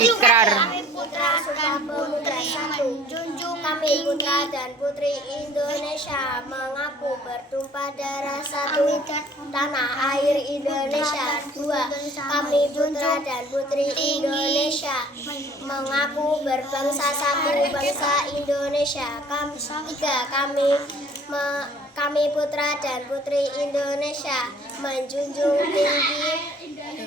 Ikrar. Kami putra dan putri menjunjung kami putra dan putri Indonesia mengaku bertumpah darah satu tanah air Indonesia. Dua, kami putra dan putri Indonesia mengaku berbangsa satu bangsa Indonesia. Tiga, kami putra dan putri Indonesia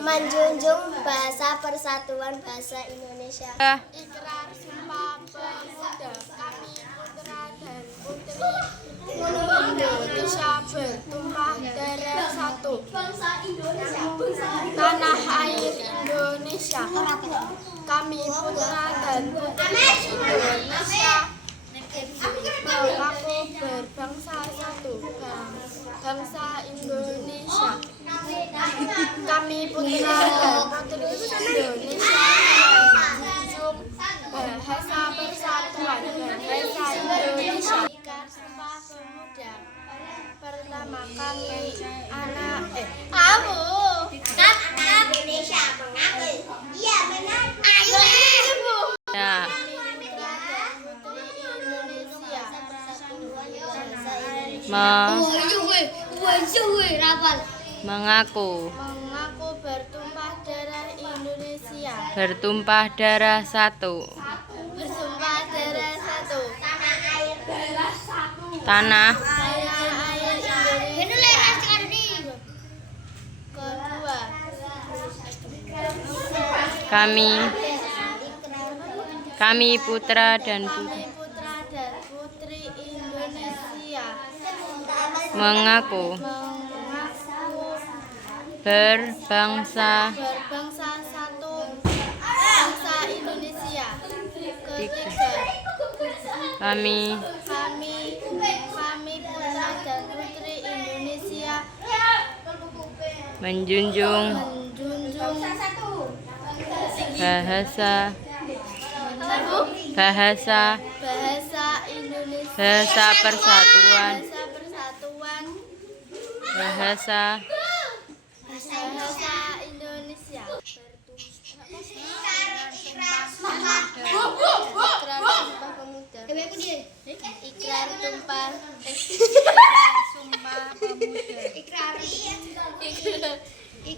menjunjung bahasa persatuan bahasa Indonesia. Ikrar Sumpah Pemuda. Kami putra dan putri Indonesia bertumpah darah satu tanah air Indonesia. Kami putra dan putri Indonesia mengaku berbangsa satu bangsa Indonesia. Kami putra dan putri Indonesia menjunjung bahasa persatuan bahasa Indonesia. Ikrar Sumpah Pemuda. Pertama kami anak Indonesia mengaku. Iya benar. Ayo Ya. Mengaku bertumpah darah Indonesia. bertumpah darah satu Bertumpah darah satu tanah air Indonesia. Kedua, kami putra dan kami putra dan putri Indonesia mengaku berbangsa satu bangsa Indonesia. Ketiga, kami putra dan putri Indonesia menjunjung bahasa Indonesia, bahasa persatuan bahasa bahasa Indonesia.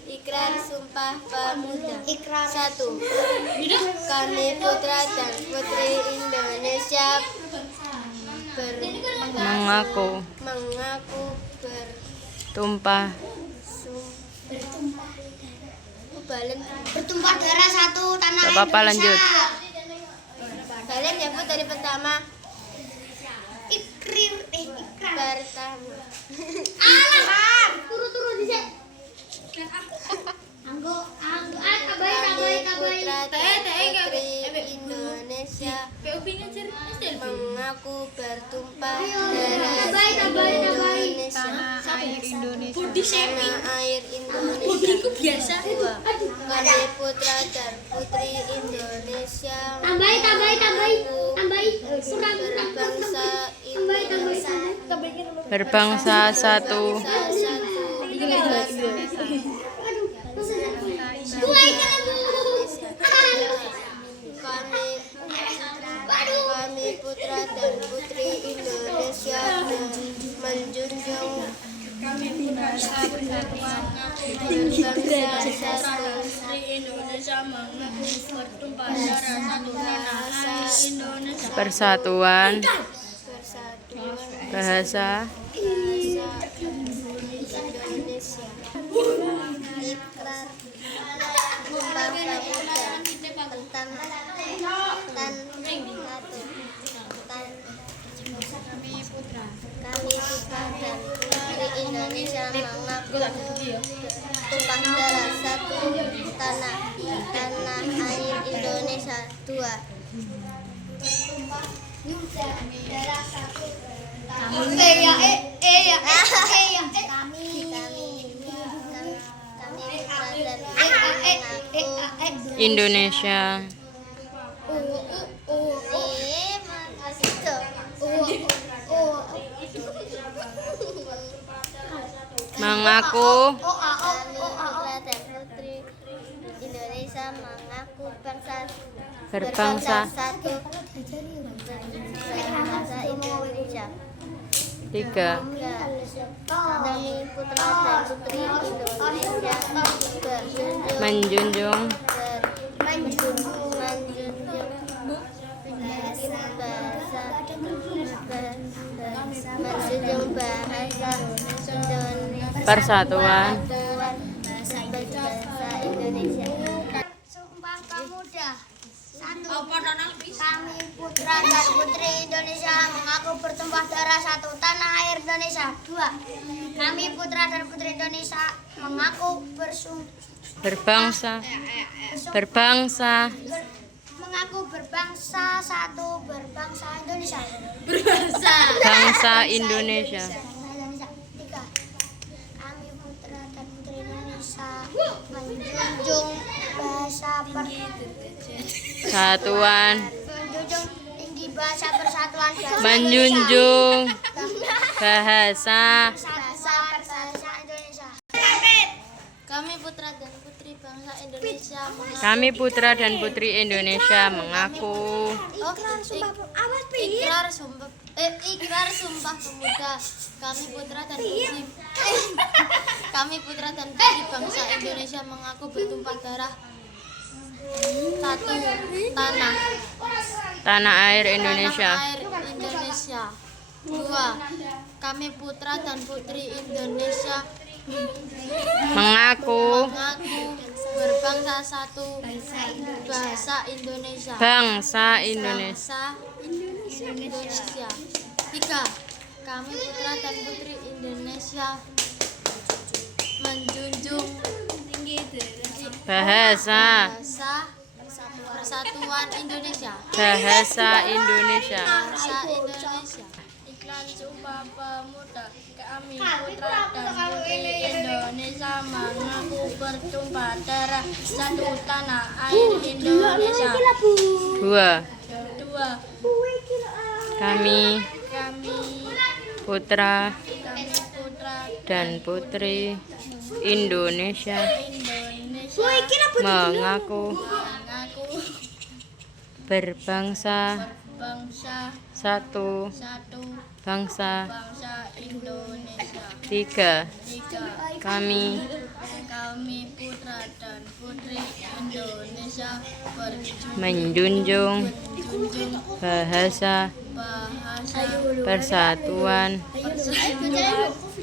Ikrar Sumpah Pemuda. Satu, kami putra dan putri Indonesia mengaku bertumpah darah satu tanah Gak apa-apa, lanjut. Balen ya Bu dari pertama. Ikrar. Pertama. Turu di sini. Putra dan putri Indonesia mengaku bertumpah darah Indonesia. Tanah air Indonesia. Dua, kami putra dan putri Indonesia berbangsa satu Kami putra dan putri Indonesia menjunjung berbangsa satu Indonesia mengaku bertumpah darah satu tanah air Indonesia. persatuan bahasa Indonesia. Ikrar Sumpah Pemuda tentang kami putra dan putri Indonesia mengaku tumpah darah satu tanah air Indonesia. Dua, darah satu Indonesia mengaku Kami putra dan putri Indonesia mengaku bangsa berbangsa. Satu. Berbangsa Indonesia. 3. Kami putra dan putri Indonesia Menjunjung menjunjung bahasa Indonesia, persatuan. bahasa Indonesia. Sumpah Pemuda. 1. Kami putra dan putri Indonesia mengaku bertumpah darah satu tanah air Indonesia. 2. Kami putra dan putri Indonesia mengaku Berbangsa mengaku berbangsa satu berbangsa Indonesia. bangsa Indonesia. 3. Kami putra dan putri Indonesia menjunjung bahasa Satuan. menjunjung tinggi bahasa persatuan bahasa Menjunjung bahasa. Indonesia. Kami putra dan putri bangsa Indonesia mengaku Kami putra dan putri Indonesia mengaku ikrar sumpah pemuda. Kami putra dan putri bangsa Indonesia mengaku bertumpah darah. 1. tanah air Indonesia. Tanah air Indonesia. 2. Kami putra dan putri Indonesia Mengaku berbangsa satu bahasa Indonesia. bangsa Indonesia. Bangsa Indonesia. 3. Kami putra dan putri Indonesia menjunjung Bahasa persatuan Indonesia. bahasa Indonesia. Bangsa Indonesia. Iklan Sumpah Pemuda. Kami putra dan putri Indonesia mengaku bertumpah darah satu tanah air Indonesia. 2. 2. Kami Kami putra putra dan putri Indonesia Indonesia mengaku mengaku berbangsa bangsa satu satu bangsa. bangsa Indonesia. 3. 3. Kami putra dan putri Indonesia menjunjung bahasa bahasa persatuan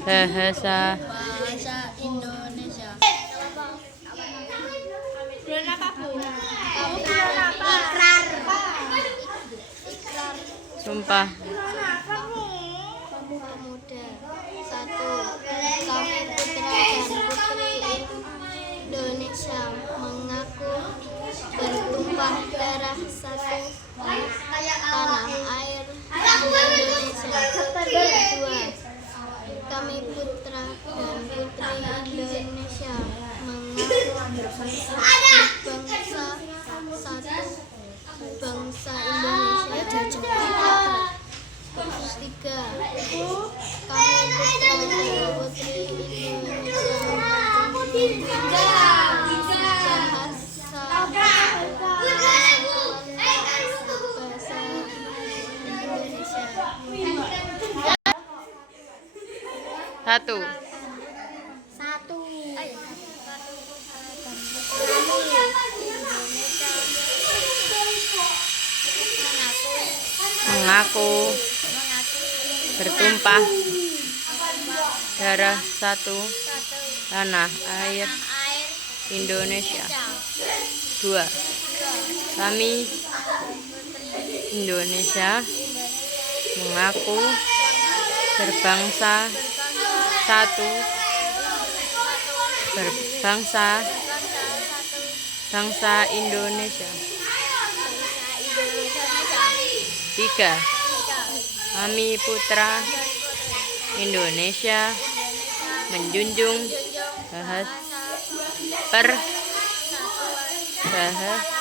bahasa Indonesia. sumpah Pemuda. 1. Kami putra dan putri Indonesia mengaku bertumpah darah satu tanah air Indonesia. 2. Kami putra dan putri Indonesia mengaku berbangsa satu bangsa Indonesia. 3. Kami putra dan putri Indonesia bahasa Indonesia. 1. Mengaku bertumpah darah satu tanah air Indonesia. 2. Kami Indonesia mengaku berbangsa satu berbangsa bangsa Indonesia. 3. Kami putra Indonesia menjunjung bahasa